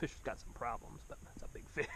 Fish has got some problems, but that's a big fish.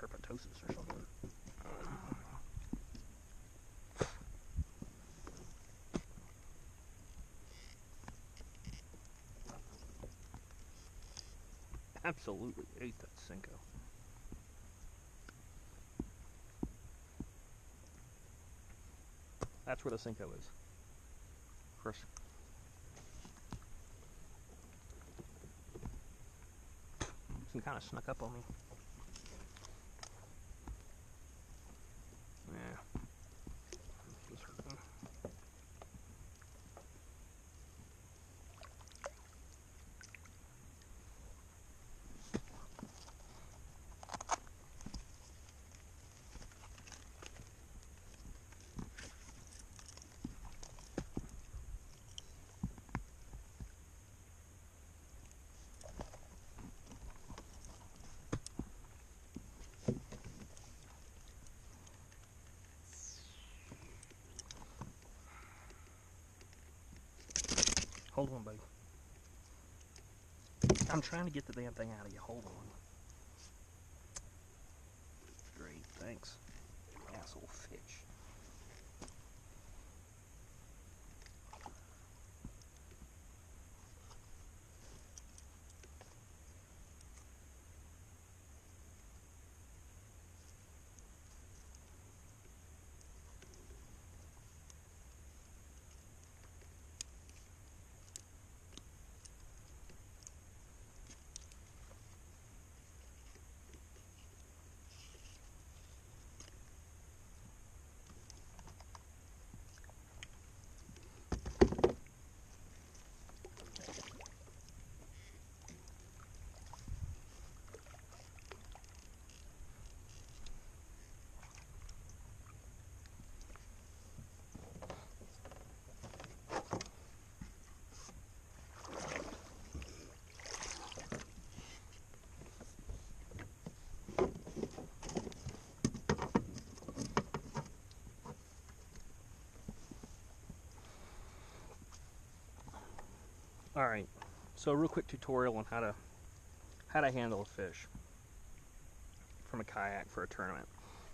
Herpetosis or something. Absolutely ate that Senko. That's where the Senko is. Of course. He kind of snuck up on me. Yeah. This was hurting. Hold on, buddy. I'm trying to get the damn thing out of you. Hold on. Great, thanks. Asshole fish. Alright, so a real quick tutorial on how to handle a fish from a kayak for a tournament.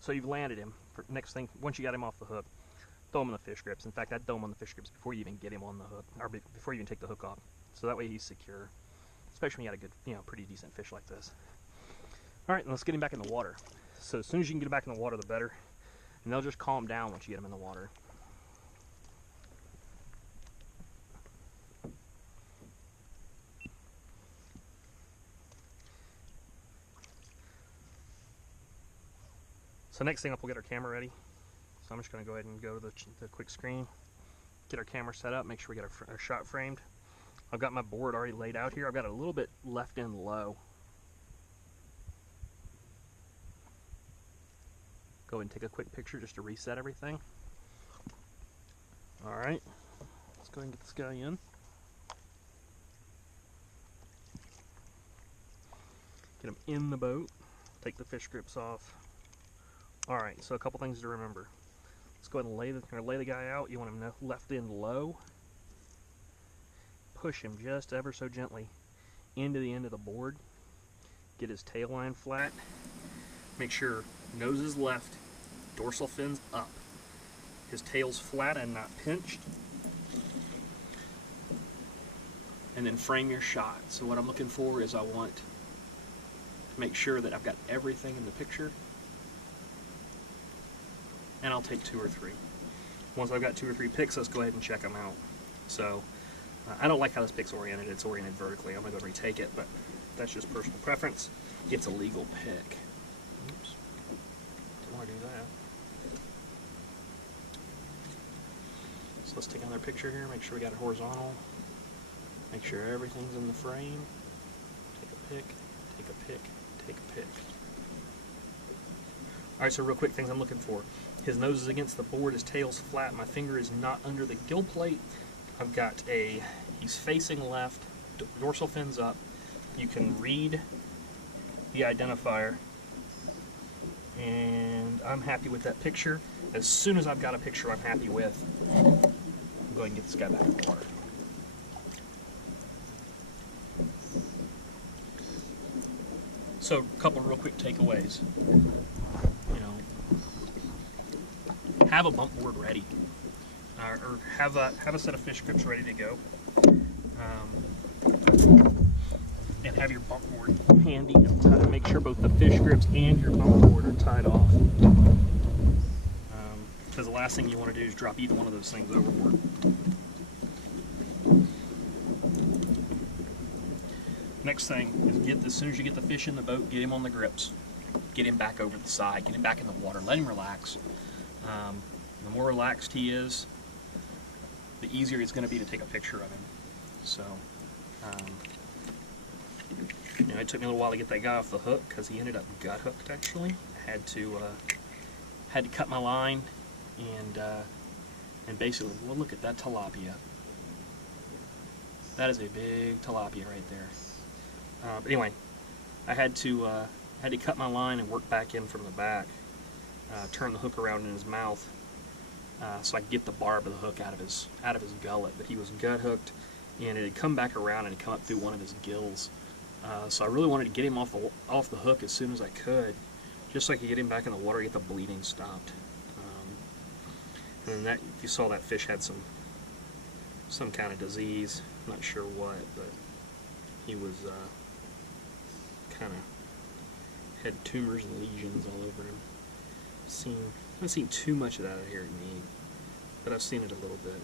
So you've landed him. Next thing, once you got him off the hook, throw him on the fish grips. In fact, I'd throw him on the fish grips before you even get him on the hook, or before you even take the hook off. So that way he's secure, especially when you got a good, pretty decent fish like this. Alright, let's get him back in the water. So as soon as you can get him back in the water, the better. And they'll just calm down once you get him in the water. So next thing up, we'll get our camera ready. So I'm just going to go ahead and go to the quick screen, get our camera set up, make sure we get our shot framed. I've got my board already laid out here. I've got it a little bit left in low. Go ahead and take a quick picture just to reset everything. Alright, let's go ahead and get this guy in. Get him in the boat, take the fish grips off. Alright, so a couple things to remember. Let's go ahead and lay the guy out. You want him left in low. Push him just ever so gently into the end of the board. Get his tail line flat. Make sure nose is left, dorsal fins up. His tail's flat and not pinched. And then frame your shot. So what I'm looking for is I want to make sure that I've got everything in the picture. And I'll take 2 or 3. Once I've got 2 or 3 picks, let's go ahead and check them out. So, I don't like how this pick's oriented. It's oriented vertically. I'm going to go retake it, but that's just personal preference. It's a legal pick. Oops. Don't want to do that. So let's take another picture here. Make sure we got it horizontal. Make sure everything's in the frame. Take a pick, take a pick, take a pick. Alright, so real quick things I'm looking for. His nose is against the board, his tail's flat, my finger is not under the gill plate. I've got he's facing left, dorsal fins up. You can read the identifier, and I'm happy with that picture. As soon as I've got a picture I'm happy with, We'll go ahead and get this guy back in the water. So, a couple of real quick takeaways. You know, have a bump board ready, or have a set of fish grips ready to go, and have your bump board handy and tied. Make sure both the fish grips and your bump board are tied off, because the last thing you want to do is drop either one of those things overboard. Next thing is as soon as you get the fish in the boat, get him on the grips. Get him back over the side, get him back in the water, let him relax. The more relaxed he is, the easier it's going to be to take a picture of him. So, you know, it took me a little while to get that guy off the hook because he ended up gut hooked actually. I had to cut my line and basically, well, look at that tilapia. That is a big tilapia right there. But anyway, I had to cut my line and work back in from the back, turn the hook around in his mouth, so I could get the barb of the hook out of his gullet. But he was gut hooked, and it had come back around and it come up through one of his gills. So I really wanted to get him off the hook as soon as I could, just so I could get him back in the water, get the bleeding stopped. And that, if you saw, that fish had some kind of disease, I'm not sure what, but he was kind of had tumors and lesions all over him. I haven't seen too much of that out here at me, but I've seen it a little bit.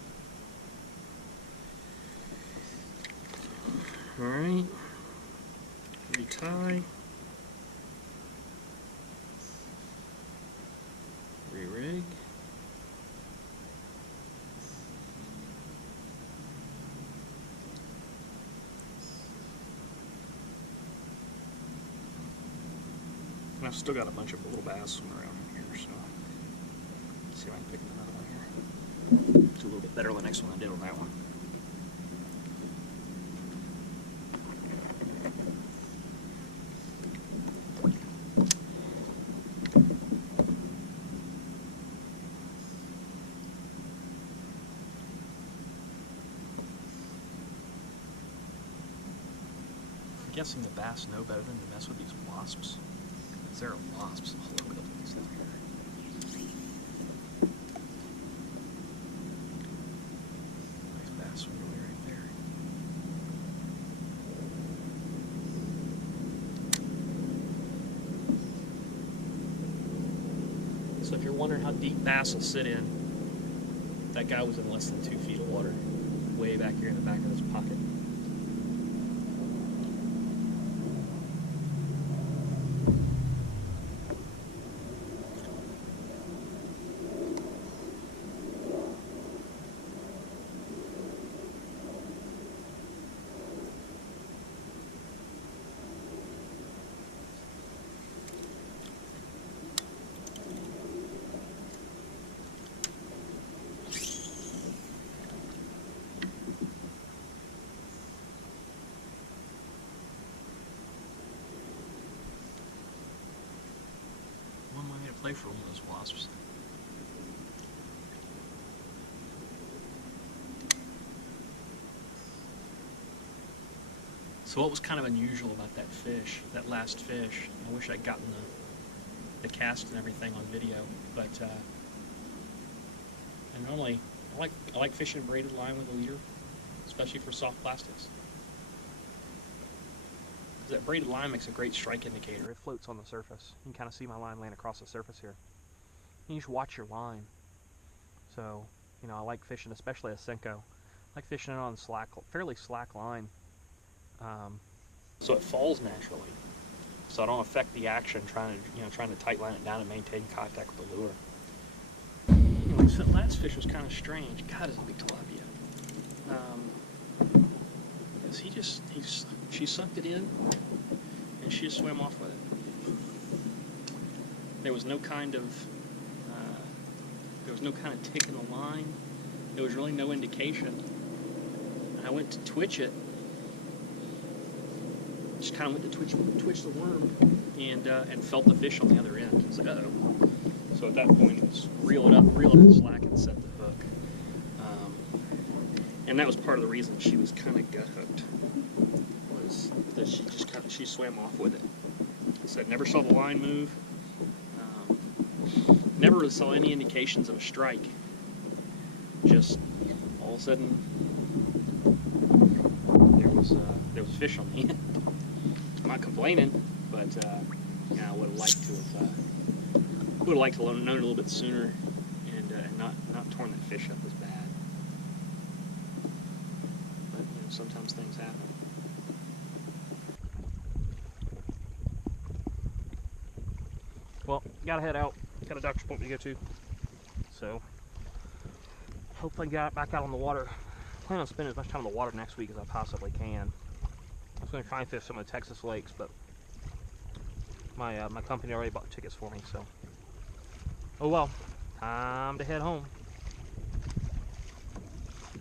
All right, retie, re-rig. And I've still got a bunch of little bass swimming around in here, so let's see if I can pick another one here. It's a little bit better than the next one I did on that one. I'm guessing the bass know better than to mess with these wasps. There are wasps all over the place down here. Nice bass really right there. So if you're wondering how deep bass will sit in, that guy was in less than 2 feet of water, way back here in the back of this pocket. Play for one of those wasps. So what was kind of unusual about that fish, that last fish, I wish I'd gotten the cast and everything on video, but and normally I like fishing braided line with a leader, especially for soft plastics. That braided line makes a great strike indicator. It floats on the surface. You can kind of see my line laying across the surface here. You just watch your line. So, you know, I like fishing, especially a Senko. I like fishing it on fairly slack line. So it falls naturally. So I don't affect the action trying to tight line it down and maintain contact with the lure. Anyway, so that last fish was kind of strange. God, it's a big tilapia. She sucked it in, and she just swam off with it. There was no kind of tick in the line. There was really no indication. I went to twitch it, just kind of went to twitch the worm, and felt the fish on the other end. I was like, uh-oh. So at that point, it was reel it up the slack, and set the hook. And that was part of the reason she was kind of gut hooked, was that she just she swam off with it. Said never saw the line move, never really saw any indications of a strike. Just all of a sudden there was a fish on the end. I'm not complaining, but yeah, I would have liked to have known it a little bit sooner, and not torn that fish up as bad. But sometimes things happen. Well, gotta head out. Got a doctor's appointment to go to. So, hopefully get back out on the water. I plan on spending as much time on the water next week as I possibly can. I was going to try and fish some of the Texas lakes, but my company already bought tickets for me, so. Oh well, time to head home.